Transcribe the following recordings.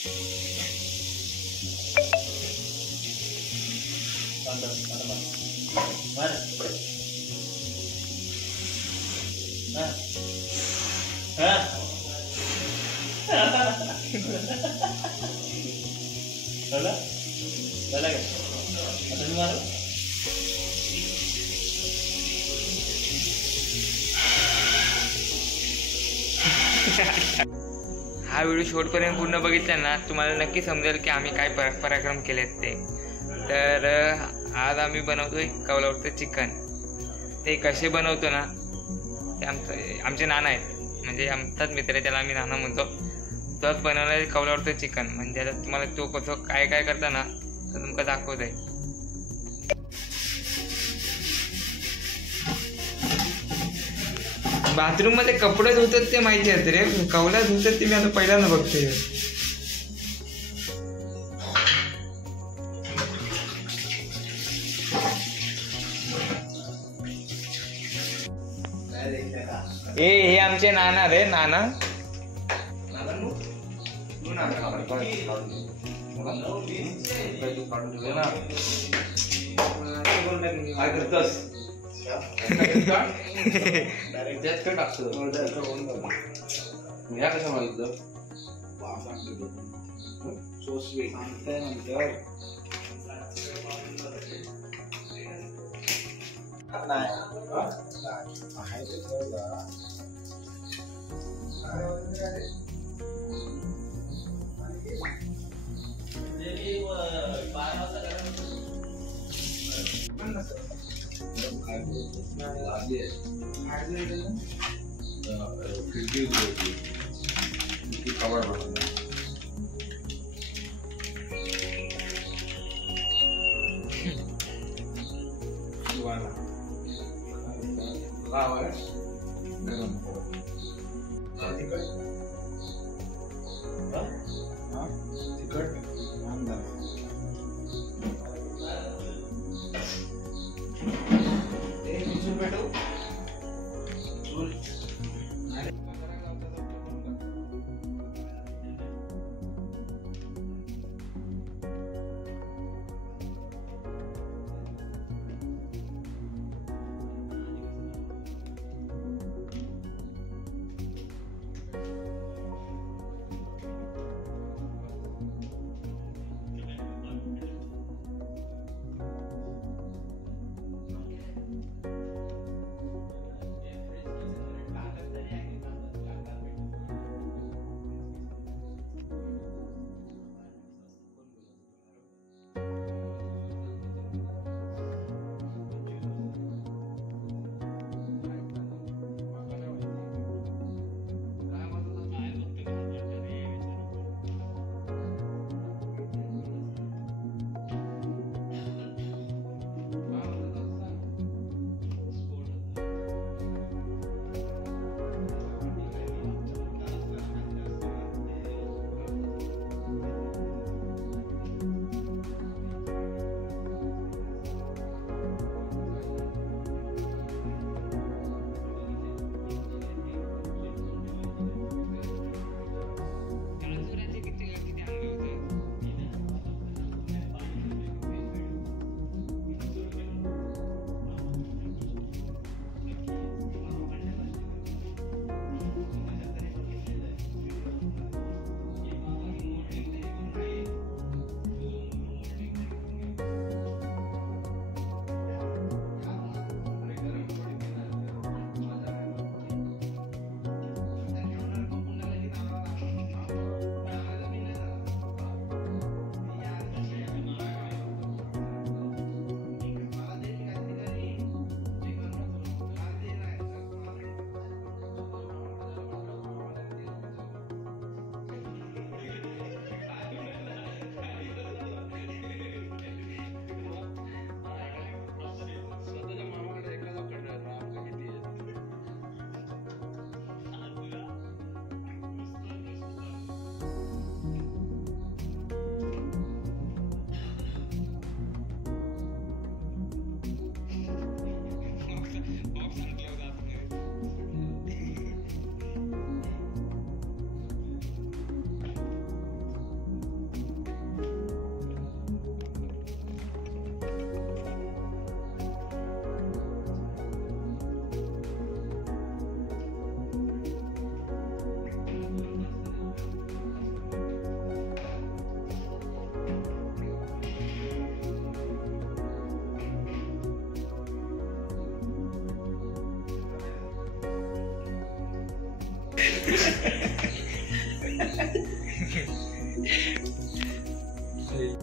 हा व्हिडिओ शेवटपर्यंत पूर्ण बघितला ना तुम्हाला नक्की समजेल की आम्ही काय पराक्रम केलेत ते. तर आज आम्ही बनवतोय कौलावरचं चिकन. ते कसे बनवतो ना ते आमचे नाना आहेत, म्हणजे आमचाच मित्र आहे, त्याला आम्ही नाना म्हणतो. तोच बनवलाय कौलावरचं चिकन. म्हणजे आता तुम्हाला तो कसं काय काय करता ना तर तुमका दाखवत आहे. बाथरूम मध्ये कपडे धुतात ते माहिती आहे रे, कौला धुतात ते मी आता पहिल्यांदा बघतोय. हे आमचे नाना रे, नाना. काय करतोस? कशा मागितलं कवर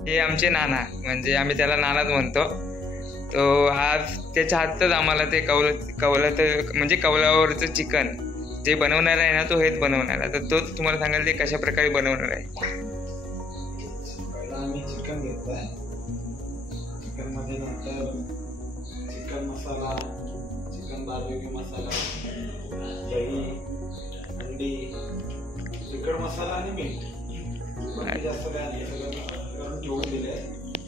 हे आमचे नाना, म्हणजे आम्ही त्याला नानाच म्हणतो. तो आज त्याच्या हातच आम्हाला ते कौलाचं म्हणजे कौलावरचं चिकन जे बनवणार आहे ना, तो हेच बनवणार आहे. तर तो तुम्हाला सांगाल ते कशा प्रकारे बनवणार आहे. पहिला आम्ही चिकन घेतोय. चिकन मध्ये नंतर चिकन मसाला, चिकन बार्बेक्यू मसाला, दही, अंडी, तिखट मसाला आणि मीठ. बाकी जास्त काय नाही, सगळं करून ठेवून दिले.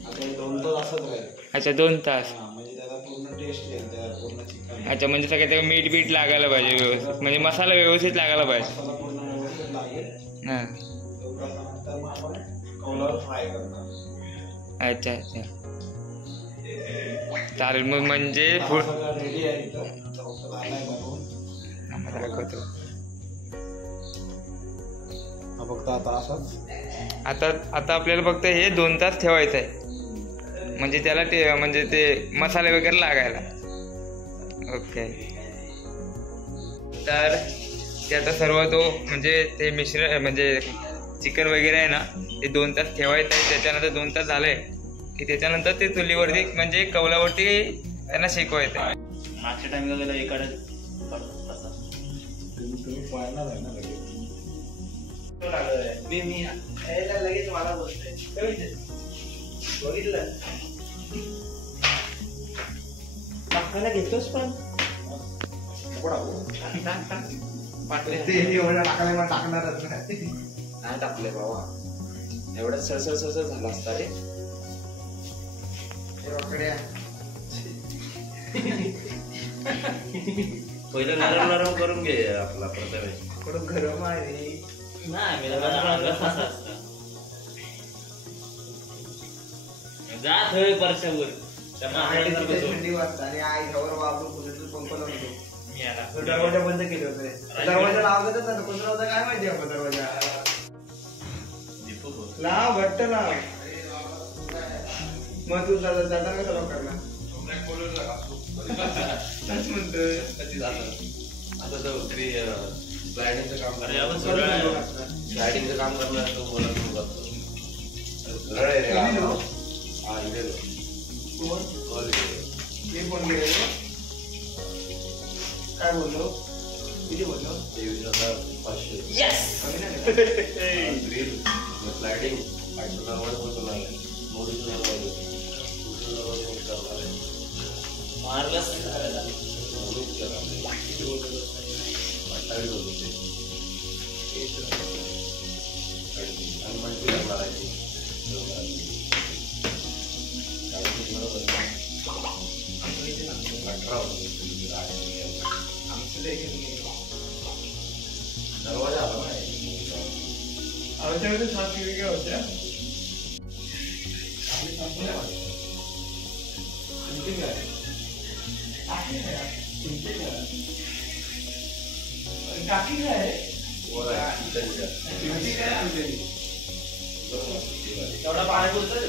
आता हे 2 तास असंच राहील. अच्छा 2 तास. म्हणजे त्याला पूर्ण टेस्ट येईल त्या पूर्ण चिकन. अच्छा म्हणजे सगळं ते मीठ बीठ लागायला पाहिजे व्यवस्थित, म्हणजे मसाला व्यवस्थित लागायला पाहिजे. मसाला पूर्ण व्यवस्थित लागेल. हां. नंतर मग आपण कौलावर फ्राय करणार. अच्छा अच्छा चालेल. मग म्हणजे सगळं रेडी आहे इथं. आता फक्त आलाय बनवून आम्हाला दाखवतो. फक्त आता असंच. आता आपल्याला फक्त हे 2 तास ठेवायचं आहे, म्हणजे त्याला म्हणजे ते मसाले वगैरे लागायला. ओके. तर ते आता सर्व तो म्हणजे ते मिश्रण म्हणजे चिकन वगैरे आहे ना, ते 2 तास ठेवायचं आहे. त्याच्यानंतर 2 तास झाले की त्याच्यानंतर ते चुलीवरती म्हणजे कौलावरती त्यांना शेकवायचं आहे. मागच्या टाइमला गेला एकाडे तुम्ही पळणार आहे ना लगेच. मी लगेच मला बघितलं टाकायला घेतोच पण टाकणारच नाही टाकले बाबा. एवढं सरसर झाला असता रे. पहिलं नरम करून घे आपला प्रथम. गरम आहे. जात होय परशावर दरवाजा बंद केले होते. दरवाजा लावतच ना. कोण दरवाजा काय माहिती आपण दरवाजा लाव, घट्ट लाव. मग तू जाता कसं लॉक करणार म्हणतोय. आता स्लायडिंगचं काम स्लायडिंगचं काम करणार तो बोला फोन केले काय बोललो, किती बोललो. 23,500 स्लायडिंग दरवाजा आला आमच्याकडे 7 खिडक्या होत्या. टाकी काय तेवढा पाणी बोलतोय.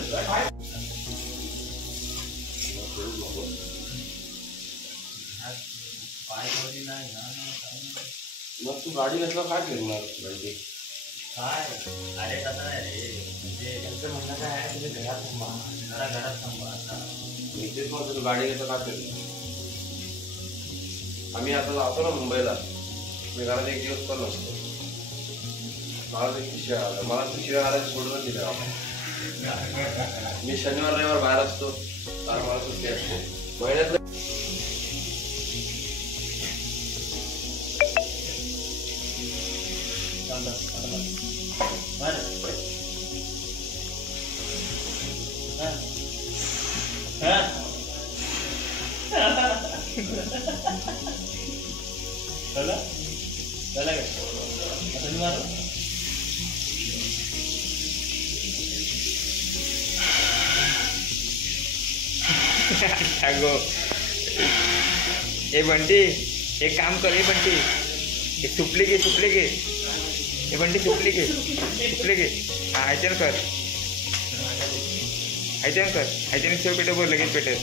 मग तू गाडी घेतला काय फिरणार गाडी काय. अरे कसं नाही रे, म्हणजे त्यांचं म्हणणं काय आहे, तुम्ही घरात थांबा, घरात थांबा. आता मी तेच म्हणतो, तू गाडी घेतला काय फिरणार. आम्ही आता जातो ना मुंबईला, मी घरात 1 दिवस पण नसतो. मला ते शिवाय आला, मला तू शिवाय आला सोडून दिलं. मी शनिवार रविवार बाहेर असतो, तर मला सुट्टी असते महिन्यात. अगो हे बंटी, एक काम कर. हे बंटी, हे सुपले घे. हे बंटी सुपले घे. ह्याच्यानं कर. ह्याच्यानं सेव पेटे बोल, लगेच पेटेल.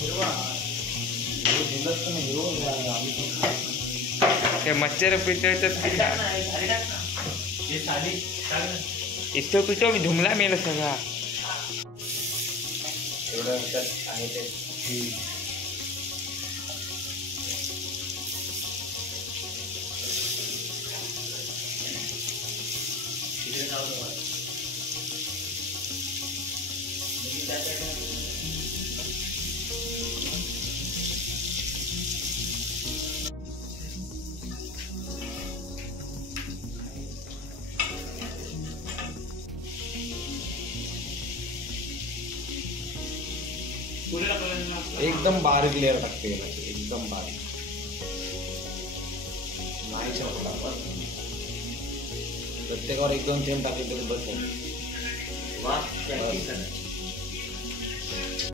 दिलंच तर नाही हिरवं आम्ही पण खातो. ते मच्छर पिटवतं इस्तो पिटो धुमला मेलं सगळा. एवढं आहे ते एकदम बारीक लेअर टाकते एकदम बारीक नाही शकत आपण प्रत्येकावर 1-2 थेंब टाकले तरी बस.